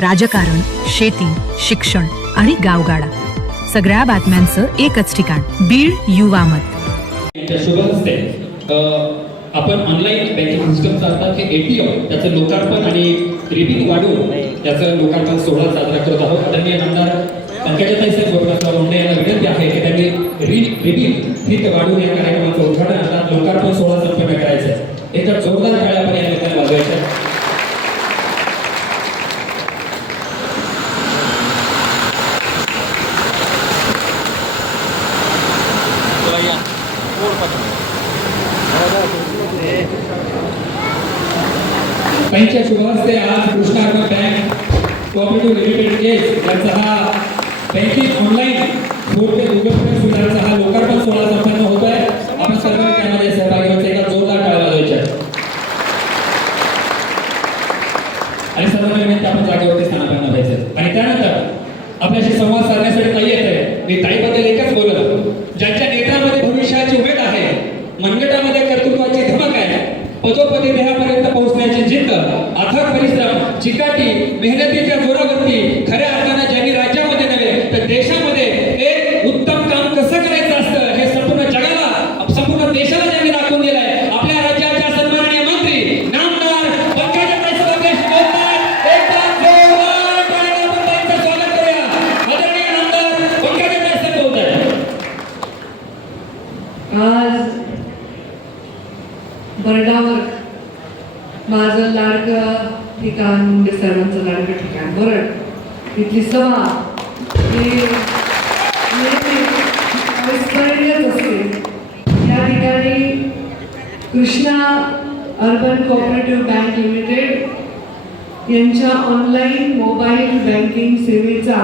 राजकारण, शेती, शिक्षण आणि गावगाडा सगळ्या बातम्यांचं एकच ठिकाण, बीड युवा मत. शुभ हस्ते आपण ऑनलाईन बँकिंग सिस्टमचं अर्थात हे एटीएम त्याचं लोकार्पण आणि रिबीन वाढवून त्याचं लोकार्पण सोहळा साजरा करत आहोत. आदरणीय आमदार पंकजाताई साहेब गोपीनाथराव मुंडे यांना विनंती आहे की त्यांनी रिबीन फीत वाढवून या कार्यक्रमाचं उद्घाटन अर्थात लोकार्पण सोहळा संपन्न करायचं आहे. एका जोरदार टाळ्या आपण या ठिकाणी वाजवायच्या. त्यांच्या शुभहस्ते आज Krishna urban bank cooperative limited केस यांचा हा banking online PhonePe Google pay सुविधांचा हा लोकार्पण सोहळा संपन्न होत आहे. आपण सर्वांनी त्यामध्ये सहभागी व्हायचे. एका जोरदार टाळ्या वाजवायच्या आणि सर्वांना विनंती आपण जागेवरती स्थानापन्न व्हायचं. आणि त्यानंतर आपल्याशी संवाद साधण्यासाठी ताई येत आहे. मी ताईबद्दल एकच बोललो, ज्यांच्या नेत्रामध्ये भविष्याची उमेद आहे, मनगटामध्ये कर्तृत्वाची धमक आहे, पदोपदी ध्येयापर्यंत पोहोचण्याची जिद्द, अथक परिश्रम, चिकाटी, मेहनतीच्या जोरावरती खऱ्या अर्थाने ज्यांनी राज्यामध्ये नव्हे तर देशामध्ये एक उत्तम काम कसं करायचं असतं हे संपूर्ण जगाला, संपूर्ण देशाला ज्यांनी दाखवून दिलं आहे. आपल्या राज्याच्या सन्माननीय मंत्री नामदार पंकजाताई सुरेश बोलतात. एकदा जोरदार टाळ्या वाजवून त्यांचं स्वागत करूया. आदरणीय नामदार पंकजाताई साहेब बोलतात. आज बरडावर माझं लाडकं ठिकाण मुंडे साहेबांचं लाडकं ठिकाण बरड, इथली सभा ही अविस्मरणीयच असते. या ठिकाणी Krishna urban cooperative bank limited यांच्या ऑनलाईन मोबाईल बँकिंग सेवेचा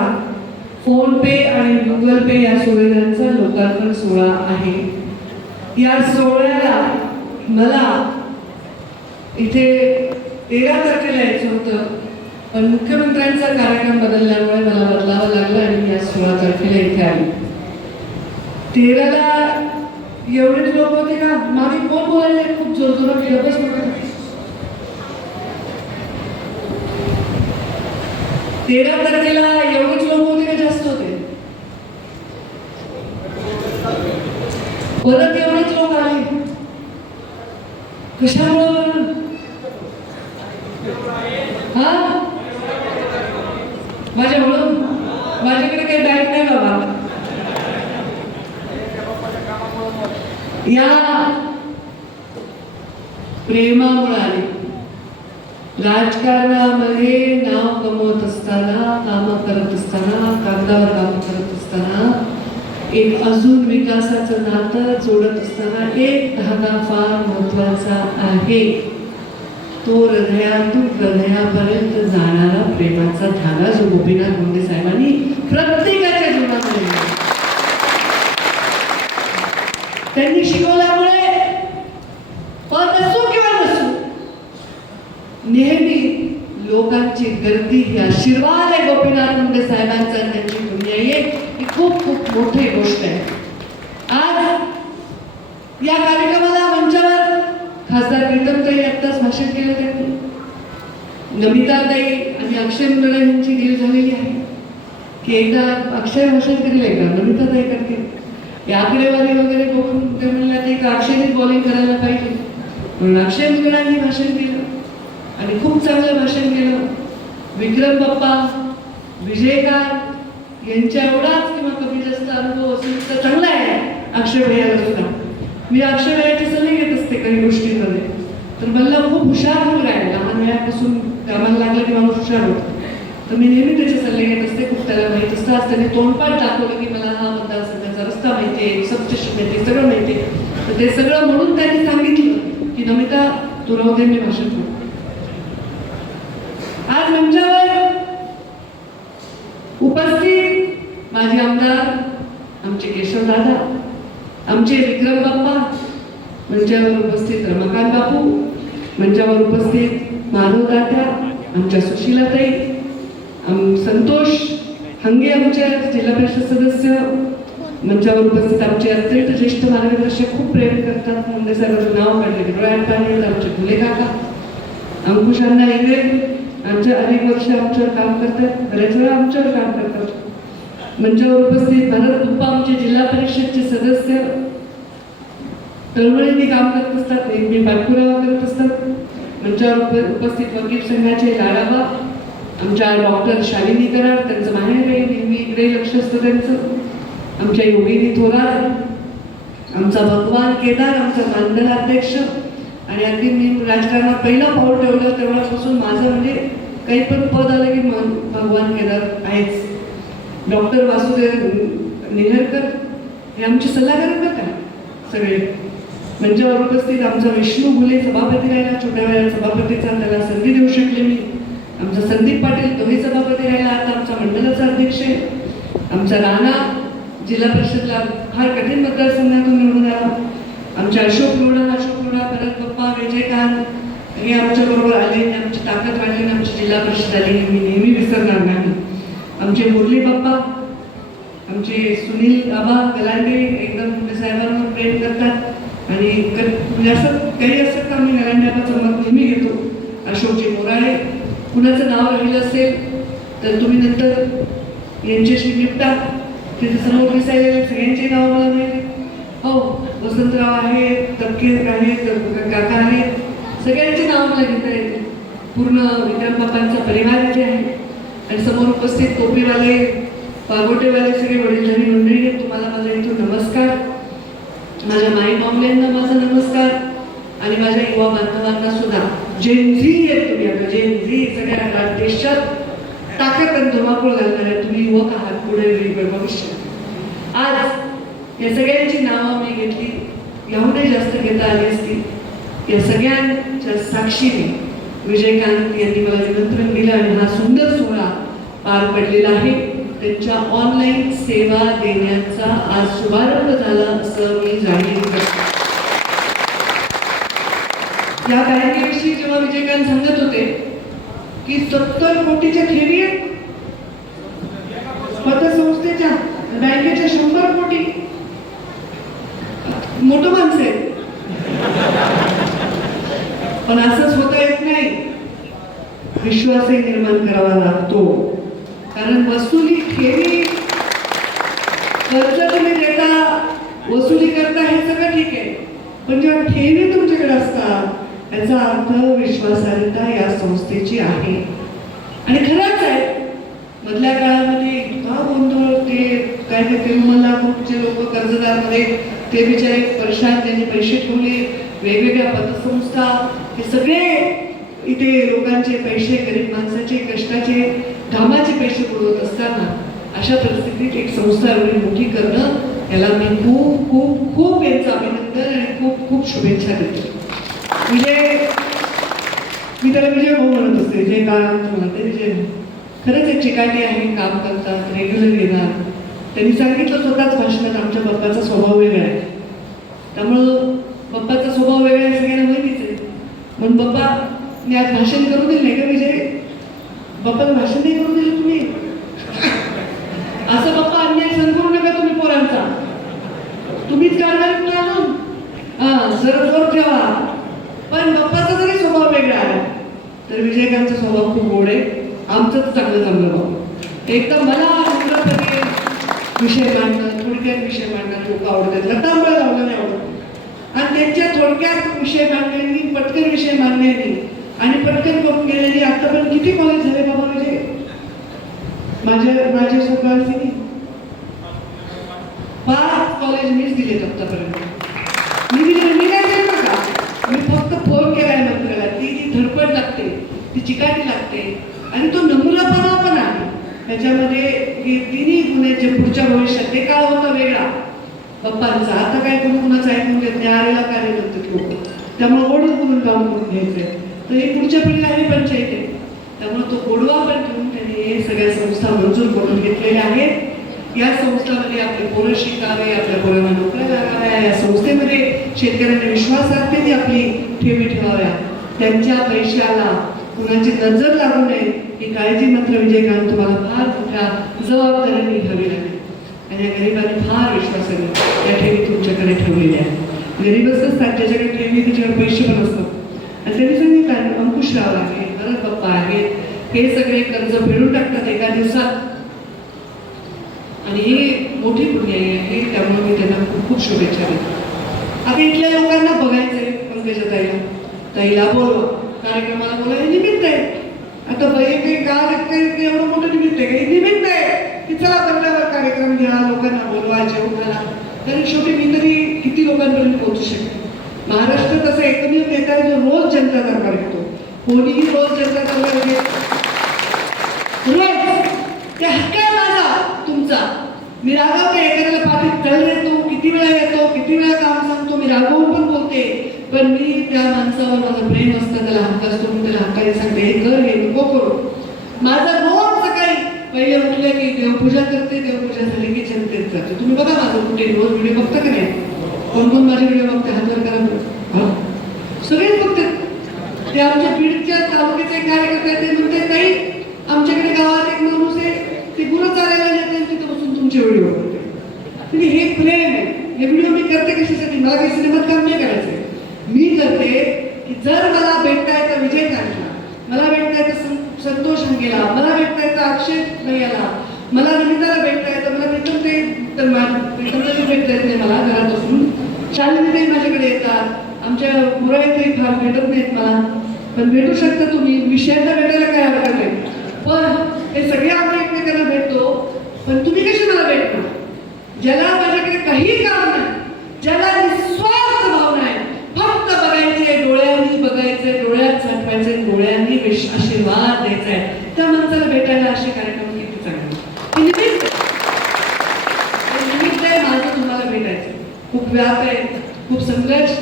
फोन पे आणि गुगल पे या सुविधांचा लोकार्पण सोहळा आहे. या सोहळ्याला मला इथे 13 तारखेला यायचं होतं, पण मुख्यमंत्र्यांचा कार्यक्रम बदलल्यामुळे मला बदलावं लागलं आणि मी आज 16 तारखेला इथे आली. 13ला एवढेच लोक होते का? मागे कोण बोलायला खूप जोरजोरात केलं बस नव्हतं. 13 तारखेला एवढेच लोक होते का जास्त होते? परत एवढेच लोक आले. कशामुळं? हा, माझ्यामुळं? माझ्याकडे काही डाएट नाही बाबा. या प्रेमामुळे आले. राजकारणामध्ये नाव कमवत असताना, कामं करत असताना, कागदावर कामं करत असताना, एक अजून विकासाचं नातं जोडत असताना एक धागा फार महत्वाचा आहे. तो हृदयातून हृदयापर्यंत जाणारा प्रेमाचा धागा जो गोपीनाथ मुंडे साहेबांनी प्रत्येकाच्या जीवनामध्ये त्यांनी शिकवल्यामुळे पद असो किंवा नसो नेहमी लोकांची गर्दी ही आशीर्वाद आहे. गोपीनाथ मुंडे साहेबांचा त्यांची दुनिया ही खूप खूप मोठी गोष्ट आहे. आज या कार्यक्रमाला मंचावर खासदार प्रीतमताई आत्ताच भाषण केलं त्यांनी. नमिताताई आणि अक्षय मुंदडा यांची डील झालेली आहे की एकदा अक्षय भाषण करेल, एकदा नमिताताई करतील. या आकडेवारी वगैरे बघून ते म्हणले की अक्षयनेच बॉलिंग करायला पाहिजे म्हणून अक्षय मुंदडांनी भाषण केलं आणि खूप चांगलं भाषण केलं. विक्रम बाप्पा, विजयकांत यांच्या एवढाच किंवा कमी जास्त अनुभव असेल तर चांगला आहे अक्षय भैयाला सुद्धा. मी अक्षय भैयाचे सल्ले घेत असते काही गोष्टींमध्ये. तर मला खूप हुशार मुलगा आहे, लहान वयापासून कामाला लागलं की माणूस हुशार होतो. तर मी नेहमी त्याचे सल्ले घेत असते. खूप त्याला माहीत असतं. आज त्यांनी तोंडपाठ दाखवलं की मला हा मतदारसंघाचा रस्ता माहिती आहे, सबस्टेशन माहिती आहे, सगळं माहिती आहे. तर ते सगळं म्हणून त्यांनी सांगितलं की नमिता तू राहू दे, मी भाषण करू. आज मंचावर उपस्थित माझे आमदार, आमचे केशवदादा, आमचे विक्रम बाप्पा, मंचावर उपस्थित रमाकांत बापू, मंचावर उपस्थित माधव तात्या, आमच्या सुशीलाताई, संतोष हंगे आमचे जिल्हा परिषद सदस्य, मंचावर उपस्थित आमचे अत्यंत ज्येष्ठ मार्गदर्शक, खूप प्रेम करतात, मुंडे साहेबांचं नाव काढले डोळ्यात पाणी, आमचे फुले काका, अंकुश अण्णा इंगळे, आमच्या अनेक वर्ष आमच्यावर काम करतात, बऱ्याच वेळा आमच्यावर काम करतात. मंचावर उपस्थित भरत बुप्पा आमचे जिल्हा परिषदचे सदस्य तळमळीने काम करत असतात, नेहमी पाठपुरावा करत असतात. मंचावर उपस्थित वकील संघाचे लाडाबा, आमच्या डॉक्टर शालिनी कराड, त्यांचं माहेर आहे, नेहमी इकडे लक्ष असतं त्यांचं. आमच्या योगिनी थोरात, आमचा भगवान केदार, आमचा मंडलाध्यक्ष. आणि अगदी मी राजकारणात पहिलं पाऊल ठेवलं तेव्हापासून माझं म्हणजे काही पण पद आलं की भगवान केदार आहेच. डॉक्टर वासुदेव निहरकर हे आमचे सल्लागार आहेत का सगळे. मंचावर उपस्थित आमचा विष्णू घुले सभापती राहिला, छोट्या वेळा सभापतीचा त्याला संधी देऊ शकले मी. आमचा संदीप पाटील तोही सभापती राहिला, आता आमचा मंडळाचा अध्यक्ष आहे. आमचा राणा जिल्हा परिषदला फार कठीण मतदारसंघातून निवडून आला. आमचे अशोक लोढा, भरत बाप्पा, विजयकांत हे आमच्याबरोबर आले, आमची ताकद वाढली, आमची जिल्हा परिषद आली, मी नेहमी विसरणार नाही. आमचे मुरली बाप्पा, आमचे सुनील आबा गलांडे एकदम साहेबांवर प्रेम करतात आणि म्हणजे असं काही असं का मी गलांड्याबाचं मत नेहमी घेतो. अशोकजी मोराळे, कुणाचं नाव राहिलं असेल तर तुम्ही नंतर यांच्याशी निपटा, तिथे समोर दिसायला सगळ्यांची नावं मला माहिती. हो, वसंतराव आहेत, तपके आहेत, काका आहेत, सगळ्यांची नावं मला घेता येते. पूर्ण विक्रम बाप्पांचा परिवार इथे आहे. आणि समोर उपस्थित टोपीवाले, पागोटेवाले सगळे वडीलधारी मंडळी आहेत, तुम्हाला माझा इथून नमस्कार. माझ्या माई माऊल्यांना माझा नमस्कार आणि माझ्या युवा बांधवांना सुद्धा. जेन झी आहेत तुम्ही, आता जेन झी सगळ्या देशात ताकद आणि धुमाकूळ घालणाऱ्या तुम्ही युवक आहात, पुढे भविष्य. आज या सगळ्यांची नावं मी घेतली, याहूनही जास्त घेता आली असती. या सगळ्यांच्या साक्षीने विजयकांत यांनी मला निमंत्रण दिलं आणि हा सुंदर सोहळा पार पडलेला आहे. त्यांच्या ऑनलाईन सेवा देण्याचा आज शुभारंभ झाला असं मी जाहीर करतो. या बँकेविषयी जेव्हा विजयकांत सांगत होते की 70 कोटीच्या ठेवी आहेत पतसंस्थेच्या, बँकेच्या 100 कोटी, मोठं माणसं आहे. पण असंच होता येत नाही, विश्वासही निर्माण करावा लागतो. कारण वसुली, ठेवी, कर्ज तुम्ही देता, वसुली करता हे सगळं ठीक आहे, पण जेव्हा ठेवी तुमच्याकडे असतात याचा अर्थ विश्वासार्हता या संस्थेची आहे. आणि खरंच आहे, मधल्या काळामध्ये इतका गोंधळ, ते काय ते तिरुमला ग्रुपचे लोक कर्जदारमध्ये ते बिचारे परेशान, त्यांनी पैसे ठेवले, वेगवेगळ्या पतसंस्था, हे सगळे इथे लोकांचे पैसे, गरीब माणसाचे कष्टाचे घामाचे पैसे बुडवत असताना अशा परिस्थितीत एक संस्था एवढी मोठी करणं, याला मी खूप खूप खूप यांचं अभिनंदन आणि खूप खूप शुभेच्छा देते. मी त्याला विजय भाऊ म्हणत असते, जे काळात म्हणते विजय खरंच एक चिकाटी आहे, काम करतात, रेग्युलर येणार. त्यांनी सांगितलं स्वतःच भाषणात, आमच्या बाप्पाचा स्वभाव वेगळा आहे. त्यामुळं बाप्पाचा स्वभाव वेगळा आहे सगळ्यांना माहितीच आहे. म्हणून बाप्पा मी आज भाषण करू दिलं नाही का विजय? बाप्पाला भाषण नाही करू दिलं तुम्ही? असं बाप्पा अन्याय सहन करू नका तुम्ही पोरांचा, तुम्हीच कारवाईत ना आणून जरा जोर ठेवा. पण बाप्पाचा जरी स्वभाव वेगळा आहे तर विजयकांतचा स्वभाव खूप गोड आहे. आमचं तर चांगलं चांगलं भाऊ एकदम. मला विषय मांडणं, थोडक्यात विषय मांडणं लोक आवडतात, लतांबळ लावलं नाही आवडत. आणि त्यांच्या थोडक्यात विषय मांडण्यानी, पटकन विषय मांडण्यानी आणि पटकन करून गेल्याने आतापर्यंत किती कॉलेज झाले बाबा विजय? माझ्या सुखार्थीने 5 कॉलेज मीच दिलेत आतापर्यंत. मी काय केलं का, मी फक्त फोन केलाय मंत्र्याला. ती धडपड लागते, ती चिकाटी लागते आणि तो नमुनापणा पण आहे त्याच्यामध्ये. हे तिन्ही गुन्हे जे पुढच्या भविष्यात, ते काळ होता वेगळा बाप्पांचा, आता काय कोणी कुणाचं ऐकून घेत नाही, आरेला कार्य करतात लोक. त्यामुळे गोडून बोलून काम करून घ्यायचंय. तर हे पुढच्या पिढीला हे पंचायत आहे, त्यामुळे तो गोडवा पण ठेवून त्यांनी हे सगळ्या संस्था मंजूर करून घेतलेल्या आहेत. या संस्थांमध्ये आपले पोरं शिकावे, आपल्या पोरांना नोकऱ्या लागाव्या, या संस्थेमध्ये शेतकऱ्यांना विश्वासार्हतेने आपली ठेवी ठेवाव्या, त्यांच्या पैशाला कुणाची नजर लागू नये ही काळजी मात्र विजयकांत तुम्हाला फार मोठ्या जबाबदारीने घ्यावी लागेल. आणि या गरिबांनी फार विश्वासाने या ठेवी तुमच्याकडे ठेवलेल्या आहेत. गरीबच असतात ज्याच्याकडे ठेवी, त्याच्याकडे पैसे पण असतात. आणि त्यांनी सांगितलं अंकुशराव आहे, भरत बाप्पा आहेत, हे सगळे कर्ज फेडून टाकतात एका दिवसात. आणि ही मोठी पुण्याई आहे, त्यामुळे मी त्यांना खूप खूप शुभेच्छा देते. आता इथल्या लोकांना बघायचंय पंकजा ताईला बोलवा, कार्यक्रमाला बोलायला निमित्त आहे. आता काही काय एवढं मोठं निमित्त आहे, काही निमित्त आहे की चला बंगल्यावर कार्यक्रम घ्या, लोकांना बोलवा, जेवण घाला. कारण शेवटी मी तरी किती लोकांपर्यंत पोहोचू शकते. महाराष्ट्रात असं एकमेव नेता आहे जो रोज जनता दरबार येतो. कोणीही रोज जनता दरबार येतो, रोज. ते हक्क आहे माझा तुमचा. मी रागवते एखाद्याला पाठीत तळ देतो, किती वेळा येतो, किती वेळा काम सांगतो, मी रागवून पण बोलते. पण मी त्या माणसावर माझं प्रेम असतं, त्याला हक्क असतो, मी त्याला हक्काने सांगते हे कर, हे नको करू. माझा रोज सकाळी पहिले उठले की देवपूजा करते, देवपूजा झाली की जनतेत जाते. तुम्ही बघा माझं कुठे रोज व्हिडिओ बघता का नाही? कोण कोण माझे व्हिडिओ बघते हात वर करा. सगळेच बघते. ते आमच्या बीडच्या तालुक्याचे कार्यकर्ते ते म्हणते ताई आमच्याकडे गावात एक माणूस आहे, ते गुरं चालायला नेते, तिथे बसून तुमचे व्हिडिओ बघते. म्हणजे हे प्रेम आहे. हे व्हिडिओ मी करते कशासाठी? मला काही सिनेमात काम नाही करायचंय. मी करते की जर मला भेटता येतं विजय कांतला, मला भेटता येतं संतोष हंगेला, मला भेटता येतं अक्षय भैयाला, मला नमिताला भेटता येतं, मला प्रीतम भेटता येत नाही मला घरात बसून. शालिनी माझ्याकडे येतात, आमच्या मुराईतही फार भेटत नाहीत मला, पण भेटू शकता तुम्ही. विषयांना भेटायला काय हरकत नाही. पण हे सगळे आपण एकमेकांना भेटतो. पण तुम्ही कशी मला भेटणार? ज्याला माझ्याकडे काही काम नाही, ज्याला निस्वार्थ भावना आहे, फक्त बघायचे, डोळ्यांनी बघायचे, डोळ्यात साठवायचे, डोळ्यांनी आशीर्वाद द्यायचा आहे, त्या माणसाला भेटायला असे कार्यक्रम किती चांगले. निमित्त आहे माझं तुम्हाला भेटायचं. खूप व्याप आहे, खूप संघर्ष,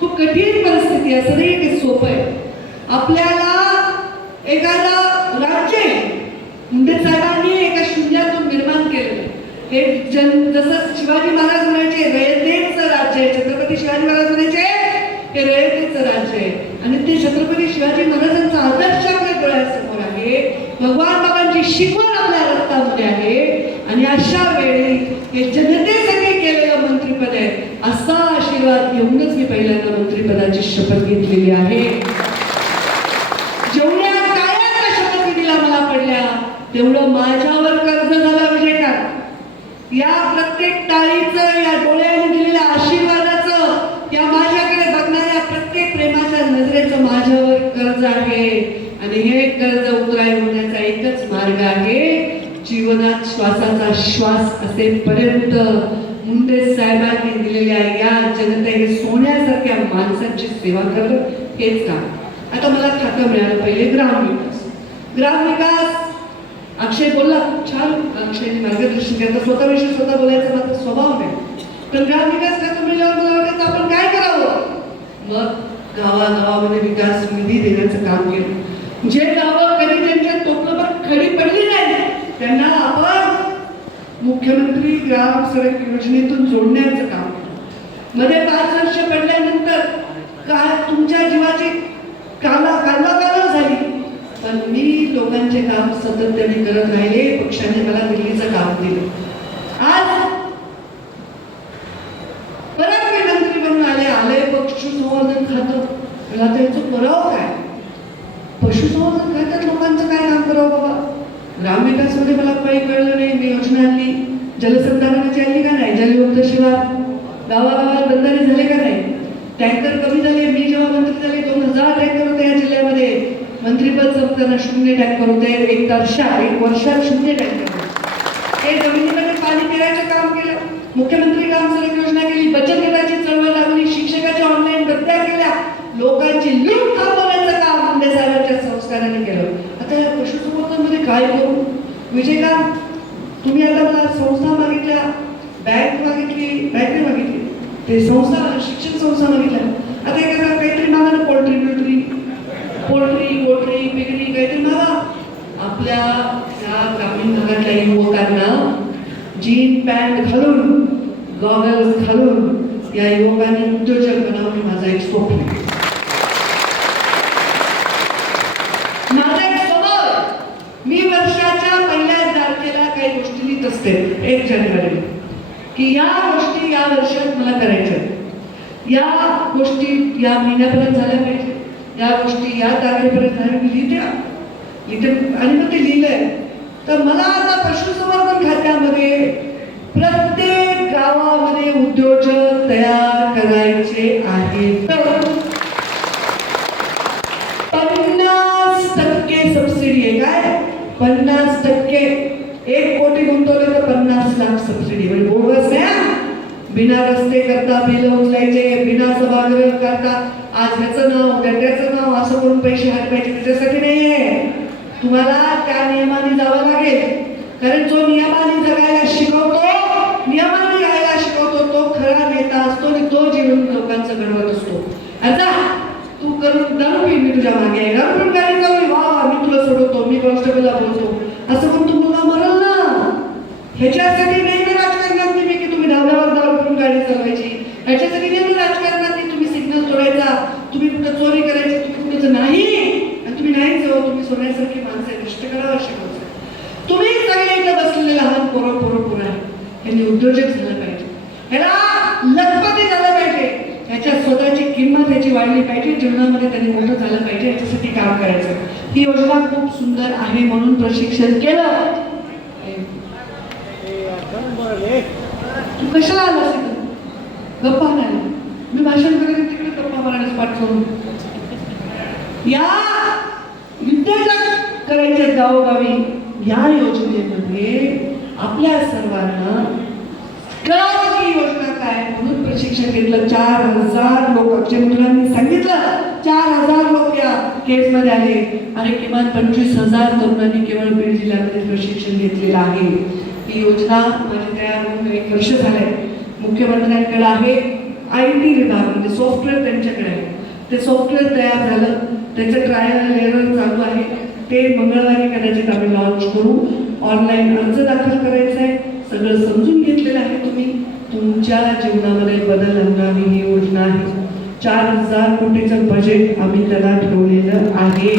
खूप कठीण परिस्थिती. असं नाही की सोपं आहे. आपल्याला एखादा राज्य मुंडे साहेबांनी एका शून्यातून निर्माण केलेलं आहे. हे जसं शिवाजी महाराज म्हणायचे रयतेचं राज्य आहे, छत्रपती शिवाजी महाराज म्हणायचे हे रयतेचं राज्य आहे. आणि ते छत्रपती शिवाजी महाराजांचा आदर्श आपल्या डोळ्यासमोर आहे, भगवान बाबांची शिकवण आपल्या रक्तामध्ये आहे. आणि अशा वेळी हे जनतेसाठी केलेलं मंत्रिपद आहे. असा आशीर्वाद घेऊनच मी पहिल्यांदा मंत्रिपदाची शपथ घेतलेली आहे. जेवढ्या टाळ्या शपथविधीला मला पडल्या तेवढं माझ्यावर कर्ज झालं विजयकांत. या प्रत्येक टाळीचं, या डोळ्याने दिलेल्या आशीर्वादाचं, या माझ्याकडे बघणाऱ्या प्रत्येक प्रेमाच्या नजरेचं माझ्यावर कर्ज आहे. आणि हे कर्ज उतराय होण्याचा एकच मार्ग आहे, जीवनात श्वासाचा श्वास असेपर्यंत मुंडे साहेबांनी दिलेल्या या जनते सोन्यासारख्या माणसांची सेवा करणं हेच काम. आता मला खातं मिळालं पहिले ग्रामविकास. अक्षय बोलला छान, अक्षयने मार्गदर्शन केलं. स्वतःविषयी स्वतः बोलायचा माझा स्वभाव नाही, पण ग्रामविकास खातं मिळाल्यावर मला वाटायचं आपण काय करावं. मग गावागावामध्ये विकास निधी देण्याचं काम केलं. जे गावं कधी त्यांच्या टोपलं खडी पडली नाही त्यांना आपण मुख्यमंत्री ग्राम सडक योजनेतून जोडण्याचं काम केलं. मध्ये 5 वर्ष पडल्यानंतर काय तुमच्या जीवाची कालवा झाली, पण मी लोकांचे काम सातत्याने करत राहिले. पक्षाने मला दिल्लीचं काम दिलं. आज परत मी मंत्री बनून आले पशुसंवर्धन खातं. मला त्यांचं करावं काय? पशुसंवर्धन खात्यात लोकांचं काय काम करावं बाबा? ग्रामविकासमध्ये मला काही कळलं नाही. मी योजना आणली, जलसंधारणाची आणली का नाही? जलयुक्त शिवार गावागावात बंधारे झाले का नाही? टँकर कमी झाले. मी जेव्हा मंत्री झाले 2000 टँकर होते या जिल्ह्यामध्ये. मंत्रीपद संपताना 0 टँकर होते. एक वर्षात 0 टँकर होते. हे जमिनीमध्ये पाणी पिण्याचं काम केलं. मुख्यमंत्री ग्राम सडक योजना केली. बचत गटाची चळवळ लागली. शिक्षकाच्या ऑनलाईन बदल्या केल्या. लोकांची लूट थांबवण्याचं काम मुंडे साहेबांच्या संस्काराने केलं. आता या पशुसंवर्धनमध्ये काय करू? विजयकांत, तुम्ही आता मला संस्था मागितल्या, बँक मागितली, ते संस्था शिक्षण संस्था मागितल्या. आता एखादा काहीतरी मागा ना, पोल्ट्री पिगरी काहीतरी मागा. आपल्या या ग्रामीण भागातल्या युवकांना जीन पॅन्ट घालून, गॉगल घालून या युवकांनी उद्योजक बनावणे माझा एक स्वप्न आहे. माझा एक स्वभाव, मी वर्षाच्या पहिल्या तारखेला काही गोष्टी लिहित असते 1 जानेवारी की या गोष्टी या वर्षात मला करायच्या, या गोष्टी या महिन्यापर्यंत झाल्या पाहिजे, या गोष्टी या तारखेपर्यंत झाल्या. मी लिहिते. इथे आणि मग ते लिहिलंय. तर मला आता पशुसंवर्धन खात्यामध्ये प्रत्येक गावामध्ये उद्योजक तयार करायचे आहेत. तर 50% सबसिडी आहे. काय 50%? 1 कोटी गुंतवले तर 50 लाख सबसिडी. म्हणजे बोगस नाही. बिना रस्ते करता बिल उचलायचे, बिना सभागृह करता आज ह्याचं नाव उद्या त्याचं नाव असं करून पैसे हटवायचे. त्याच्यासाठी नाहीये. तुम्हाला त्या नियमाने जावं लागेल. कारण जो नियमाने जगायला शिकवतो, नियमाने राहायला शिकवतो, तो खरा नेता असतो आणि तो जीवन लोकांचं घडवत असतो. आता तू करून दारू पी, मी तुझ्या मागे आहे. दारू पण गाडी चालू, वा मी तुला सोडवतो, मी कॉन्स्टेबलला बोलतो, असं पण तू मुलगा मरल ना. ह्याच्यासाठी नाही ना राजकारणात मी की तुम्ही धावल्यावर दारू पिऊन गाडी चालवायची. ह्याच्यासाठी नाही ना राजकारणात तुम्ही सिग्नल तोडायचा, तुम्ही कुठं चोरी करायची, तुम्ही कुठं नाही. आणि तुम्ही नाहीच हो, तुम्ही सोन्यासारखी माणसं आहे. कष्ट करावं शिकवतो. तुम्ही सगळे इथं बसलेले लहान पोरं आहे. यांनी उद्योजक झालं पाहिजे, ह्याला लखपती झालं पाहिजे, ह्याच्या स्वतःची किंमत ह्याची वाढली पाहिजे, जीवनामध्ये त्यांनी मोठं झालं पाहिजे, याच्यासाठी काम करायचं. ही योजना खूप सुंदर आहे म्हणून प्रशिक्षण केलं. तू कशाला आलास इथं? गप्पा नाही. मी भाषण करेन तिकडे गप्पा मारण्यास पाठ करून. या उद्योजक करायचे गावोगावी. या योजनेमध्ये आपल्या सर्वांना कळावं की योजना काय म्हणून प्रशिक्षण घेतलं. 4000 लोक, जे मुलांनी सांगितलं 4000 लोक या केसमध्ये आले आणि किमान 25,000 तरुणांनी केवळ बीड जिल्ह्यामध्ये प्रशिक्षण घेतलेलं आहे. ही योजना माझी तयार होऊन 1 वर्ष झालंय. मुख्यमंत्र्यांकडे आहे IT विभाग, म्हणजे सॉफ्टवेअर त्यांच्याकडे आहे. ते सॉफ्टवेअर तयार झालं, त्याचं ट्रायल एरर चालू आहे. ते मंगळवारी कदाचित आम्ही लॉन्च करू. ऑनलाईन अर्ज दाखल करायचा आहे. सगळं समजून घेतलेलं आहे तुम्ही. तुमच्या जीवनामध्ये बदल आणणारी ही योजना आहे. 4000 कोटीचं बजेट आम्ही त्याला ठेवलेलं आहे.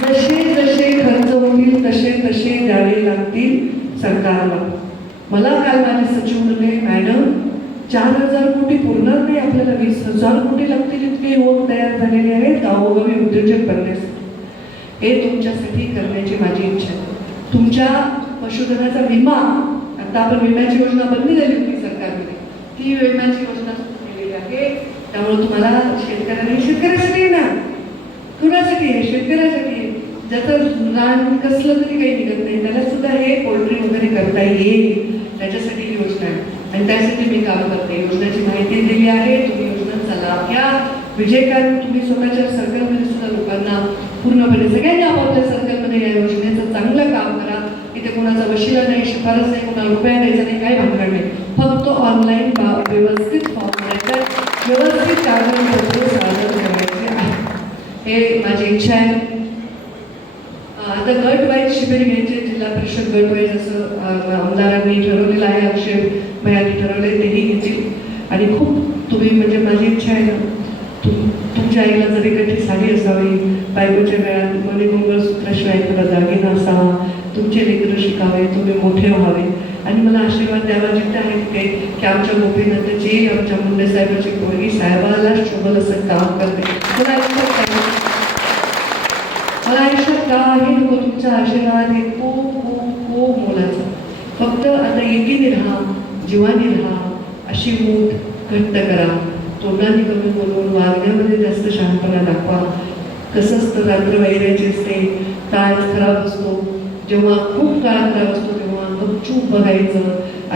जसे जसे खर्च होतील तसे तसे द्यावे लागतील सरकारला. मला काल माझे सचिव म्हणले, मॅडम 4000 कोटी पुरणार नाही आपल्याला, 20,000 कोटी लागतील. इतके युवक तयार झालेले आहेत गावोगावी उद्योजक करण्यासाठी. हे तुमच्यासाठी करण्याची माझी इच्छा आहे. तुमच्या पशुधनाचा विमा, आता आपण विम्याची योजना बंदी झाली होती सरकारमध्ये, ती विम्याची योजना सुरू केलेली आहे. त्यामुळे तुम्हाला शेतकऱ्यासाठी ना, कुणासाठी आहे? शेतकऱ्यासाठी. ज्याचं रान कसलं तरी काही निघत नाही त्याला सुद्धा हे पोल्ट्री वगैरे करता येईल. त्याच्यासाठी ही योजना आहे आणि त्यासाठी मी काम करते. योजनेची माहिती दिली आहे. तुम्ही योजनांचा लाभ घ्या. विजयकांत तुम्ही स्वतःच्या सर्कलमध्ये सुद्धा लोकांना पूर्णपणे सगळ्यांनी आपापल्या सर्कलमध्ये या योजनेचं चांगलं काम करा. इथे कोणाचा वशिला नाही, शिफारस नाही, कोणाला रुपया द्यायचा नाही, काही भानगड नाही. फक्त ऑनलाईन व्यवस्थित फॉर्म भरायचा, व्यवस्थित कागदपत्र सादर करायचे आहे. हे माझी इच्छा आहे. आता गट वाईज शिबिर घ्यायचे, जिल्हा परिषद गट वाईज असं आमदारांनी ठरवलेलं आहे. अक्षय भयांनी ठरवले, तेही घेतील. आणि खूप तुम्ही, म्हणजे माझी इच्छा आहे ना, तुमच्या आईला जरी कधी साडी असावी, बायकोच्या वेळात मध्ये मंगळसूत्राशिवाय एखादा दागिना असावा, तुमचे लेकरं शिकावे, तुम्ही मोठे व्हावे आणि मला आशीर्वाद द्यावा जिथे आहे तिथे की आमच्या गोपीनाथची, आमच्या मुंडे साहेबाची पोरगी साहेबाला शोभल असं काम करते. मला आयुष्यात काही नको, तुमचा आशीर्वाद हे खूप खूप खूप मोलाचा. फक्त आता एकीने राहा, जीवाने राहा, अशी मूठ घट्ट करा. तोंडाने कमी बोलून वागण्यामध्ये जास्त शहाणपणा दाखवा. कसं असतं, रात्र वैरायची असते, काळ खराब असतो. जेव्हा खूप काळ खराब असतो तेव्हा गपचूप बघायचं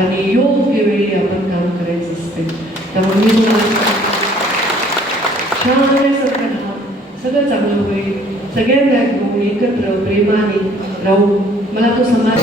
आणि योग्य वेळी आपण काम करायचं असते. त्यामुळे मी शहाण्यासारखं राहा, सगळं चांगलं होईल. सगळ्यांना घेऊन एकत्र प्रेमाने राहू. मला तो समाज